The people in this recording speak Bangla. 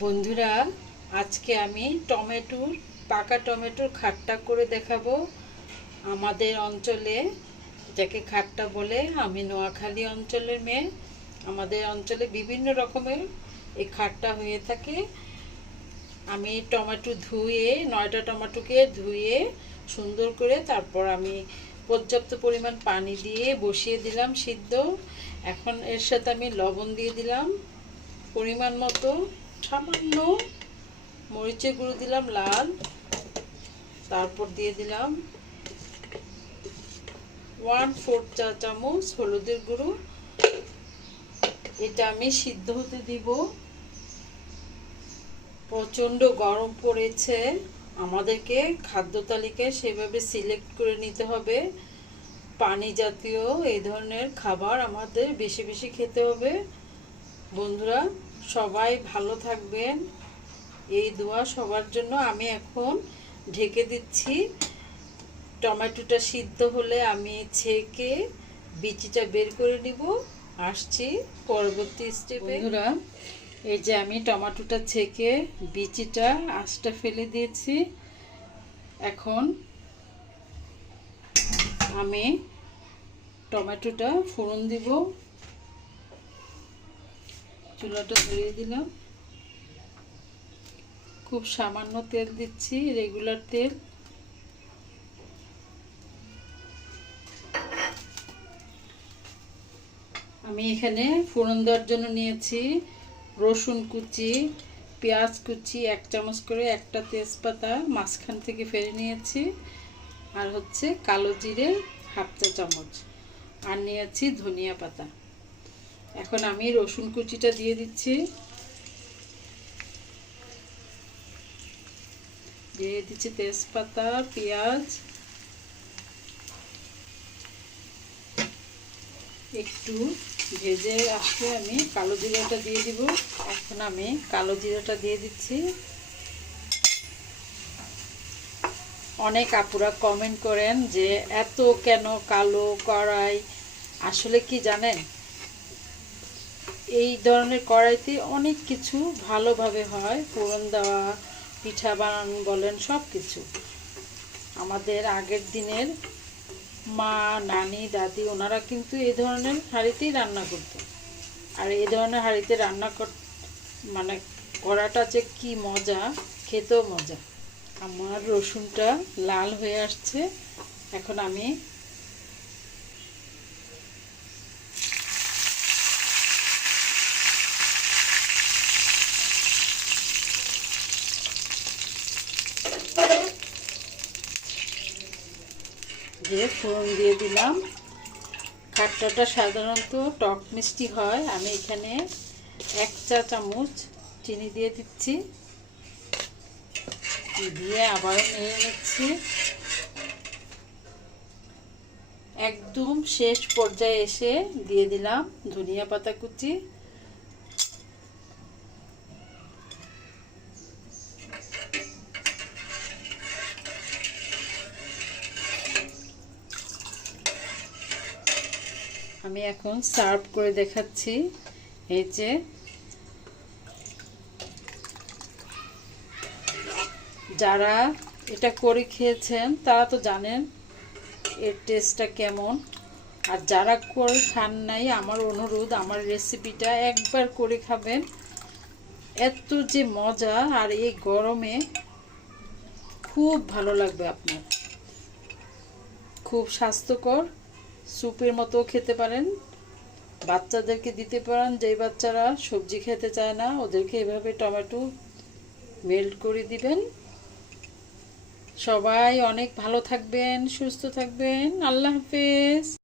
বন্ধুরা, আজকে আমি টমেটোর, পাকা টমেটোর খাট্টা করে দেখাবো। আমাদের অঞ্চলে, যাকে খাট্টা বলে, আমি নোয়াখালী অঞ্চলের মেয়ে। আমাদের অঞ্চলে বিভিন্ন রকমের এই খাট্টা হয়ে থাকে। আমি টমেটো ধুয়ে, নয়টা টমেটোকে ধুয়ে, সুন্দর করে তারপর আমি পর্যাপ্ত পরিমাণ পানি দিয়ে বসিয়ে দিলাম সিদ্ধ। এখন এর সাথে আমি লবণ দিয়ে দিলাম। পরিমাণ মতো। সামান্য মরিচের গুঁড়ো দিলাম, লাল। তারপর দিয়ে দিলাম ওয়ান ফোর চা চামচ হলুদের গুঁড়ো। এটা আমি সিদ্ধ হতে দিব। প্রচণ্ড গরম পড়েছে। আমাদেরকে খাদ্য তালিকায় সেভাবে সিলেক্ট করে নিতে হবে। পানি জাতীয় এই ধরনের খাবার আমাদের বেশি বেশি খেতে হবে। বন্ধুরা সবাই ভালো থাকবেন। এই দোয়া সবার জন্য আমি এখন ঢেকে দিচ্ছি। টমেটোটা সিদ্ধ হলে আমি ছেঁকে বিচিটা বের করে নিব। আসছি পরবর্তী স্টেপে বন্ধুরা, এই যে আমি টমেটোটা ছেঁকে বিচিটা আঁশটা ফেলে দিয়েছি। এখন আমি টমেটোটা ফোড়ন দিব। চুলাটা ধরিয়ে দিলাম। খুব সামান্য তেল দিচ্ছি রেগুলার তেল। আমি এখানে ফোড়ন দেওয়ার জন্য নিয়েছি রসুন কুচি, পেঁয়াজ কুচি, এক চামচ করে একটা তেজপাতা, মাঝখান থেকে ফেলে নিয়েছি। আর হচ্ছে কালো জিরে হাফ চা চামচ। আর নিয়েছি ধনিয়া পাতা। এখন আমি রসুন কুচিটা দিয়ে দিচ্ছি। দিয়ে দিচ্ছি তেজপাতা, পেঁয়াজ। একটু ভেজে আসলে আমি কালো জিরাটা দিয়ে দিব। এখন আমি কালো জিরাটা দিয়ে দিচ্ছি। অনেক আপুরা কমেন্ট করেন যে, এত কেন কালো কড়াই? আসলে কি জানেন? এই ধরনের কড়াইতে অনেক কিছু ভালোভাবে হয়। ফোড়ন দেওয়া, পিঠা বানানো বলেন সব কিছু আমাদের আগের দিনের মা, নানি, দাদি ওনারা কিন্তু এই ধরনের হাঁড়িতেই রান্না করতো। আর এই ধরনের হাঁড়িতে রান্না কর মানে করাটা যে কি মজা, খেতেও মজা। আমার রসুনটা লাল হয়ে আসছে। এখন আমি দিয়ে ফোড়ন দিয়ে দিলাম। খাট্টাটা সাধারণত টক মিষ্টি হয়। আমি এখানে এক চা চামচ চিনি দিয়ে দিচ্ছি। দিয়ে আবারও নেড়ে নিচ্ছি। একদম শেষ পর্যায়ে এসে দিয়ে দিলাম ধনিয়া পাতা কুচি। আমি এখন সার্ভ করে দেখাচ্ছি। এই যে। যারা এটা করে খেয়েছেন, তারা তো জানেন এর টেস্টটা কেমন। আর যারা করে খান নাই, আমার অনুরোধ, আমার রেসিপিটা একবার করে খাবেন। এত যে মজা আর এই গরমে খুব ভালো লাগবে আপনার। খুব স্বাস্থ্যকর। স্যুপের মতো খেতে পারেন। বাচ্চাদেরকে দিতে পারেন, যেই বাচ্চারা সবজি খেতে চায় না, ওদেরকে এভাবে টমেটো মেল্ট করে দিবেন। সবাই অনেক ভালো থাকবেন, সুস্থ থাকবেন। আল্লাহ হাফেজ।